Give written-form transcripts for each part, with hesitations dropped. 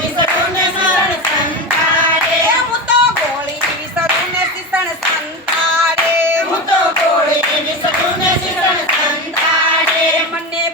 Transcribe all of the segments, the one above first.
વિસરું ને શરણ સંતાડે. હું તો ગોળી વિસરું ને શિક્ષણ સંતાડે. હું તો ગોળી વિસરું ને શિક્ષણ સંતાડે. મને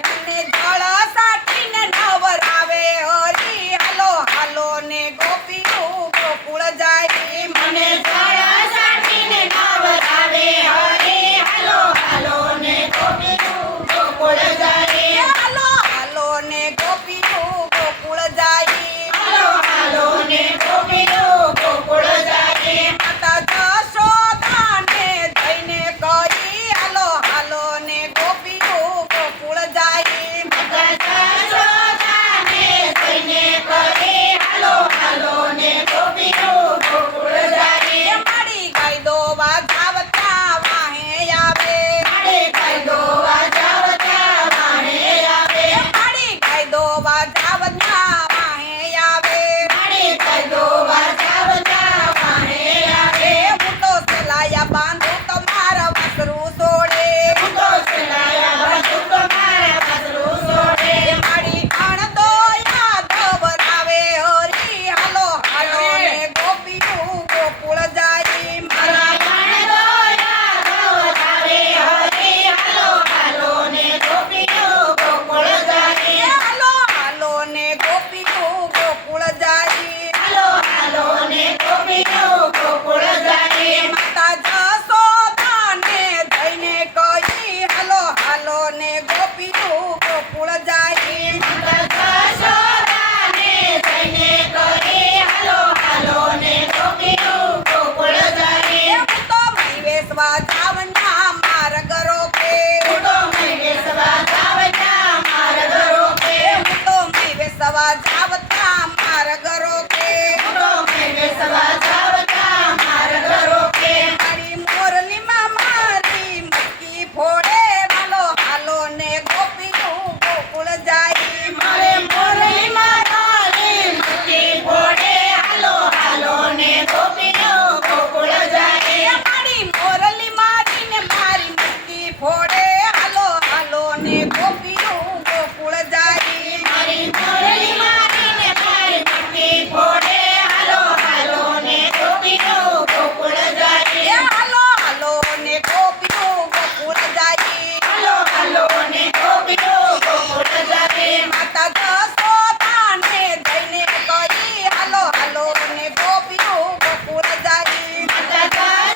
એમને જળ સાટીને નવરાવે હરી. હાલો હાલો ને ગોપીઓ ગોકુળ જાય. મને જળ સાટીને નવરાવે હરી. હાલો હાલો ને ગોપીઓ ગોકુળ જાય. હાલો હાલો ને ગોપીઓ ગોકુળ જાય. હાલો હાલો ને ગોપીઓ ગોકુળ જાય. માતા જશોદાને જઈને કહી. હાલો હાલો ને ગોપીઓ ગોકુળ જાય. માતા જશોદાને જઈને કહી. હાલો હાલો ને ગોપીઓ ગોકુળ જાય. મારી ગાય દોવા ધાવતા વાહે આવે. મારે કાયદો વાજાવતા વાણે આવે. મારી ગાય દોવા ધાવતા વાહે આવે. મારે કાયદો વાજાવતા વાણે આવે. હું તો સલાયા બાંધું તમારા વસરું છોડે. હું તો ચલાયા બાજુ તમારા વાસરું છોડે. મારી અણ દોયા ધવરાવે હરી. હાલો હાલો ને ગોપીઓ ગોકુળ જાય. મારા ગાણ દોયા ગવરાવે હરી. હાલો હાલો ને ગોપીઓ ગોકુળ જાય. હાલો હાલો ને ગોપીઓ ગોકુળ જાય. હાલો હાલો ને ગોપીઓ ગોકુળ જાય. માતા જશોદાને જઈને કહી. હાલો હાલો ને ગોપીઓ ગોકુળ જાય. માતા જશોદાને જઈને કહી. હાલો હાલો ને ગોપીઓ ગોકુળ જાય. હું તો મહિવેશવા જાવના માર્ગ રોકે. હું તો મહેશવા જાવતા માર્ગ રોકે. હું તો મહિવેશવા જાવતા માર્ગ રોકે. હું તો મહેશવા જાવતા માર્ગ રોકે. મારી મોરલીમાં મારી મટકી ફોડે. હાલો હાલો ને ગોપીઓ ગોકુળ જાય. મારે મોરલીમાં તારી મટકી ફોડે. હાલો હાલો ને ગોપીઓ ગોકુળ જાય. મારી મોરલી મારીને મારી મટકી ફોડે. હાલો હાલો ને ગોપીઓ ગોકુળ જાય. મારી મોરલી મારીને મારી મટકી ફોડે. હાલો હાલો ને ગોપીઓ ગોકુળ જાય. હાલો હાલો ને ગોપીઓ ગોકુળ જાય. હાલો હાલો ને ગોપીઓ ગોકુળ જાય. માતા જશોદાને જઈને કહી. હાલો હાલો ને ગોપીઓ ગોકુળ જાય. માતા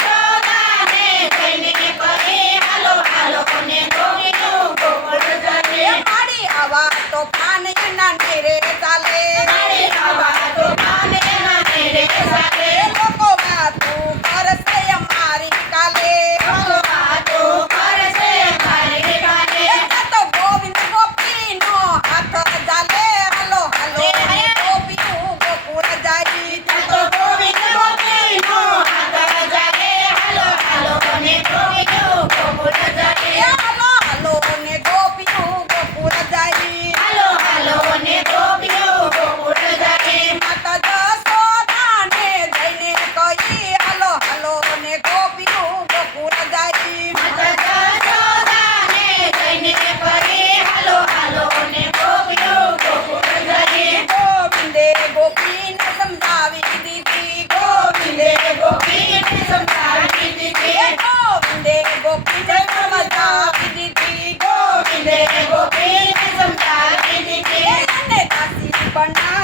જશોદાને જઈને કહી. હાલો હાલો ને ગોપીઓ ગોકુળ જાય. મારી આવા તો પાન એના નેરે ચાલે. મારી આવા તો કાને ના મેરે ચાલે. લોકો વાતું કરશે મારી કાલે. લોકો વાતો કરશે મારી કાલે. તો ગોવિંદ ગોપીનો હાથ ચાલે. હાલો હાલો ને ગોપીઓ ગોકુળ જાય. તો ગોવિંદ ગોપીનો હાથ જાગે. હાલો હાલો ને ગોપીઓ ગોકુળ જાય. હાલો હાલો ને ગોપીઓ ગોકુળ જાય. હાલો હાલો ને ગોપીઓ ગોકુળ જાય. માતા જશોદાને જઈને કહી. હાલો હાલો ને ગોપીઓ ગોકુળ જાય. માતા જશોદાને જઈને કહી. હાલો હાલો ને ગોપીઓ ગોકુળ જાય. ગોવિંદે ગોપીને સમજાવી દીધી. ગોવિંદે ગોપીને સમજાવી દીધી. ગોવિંદે ગોપીને સમજાવી દીધી. ગોવિંદે ગોપીને સમજાવી દીધી. એને દાસી બનાવી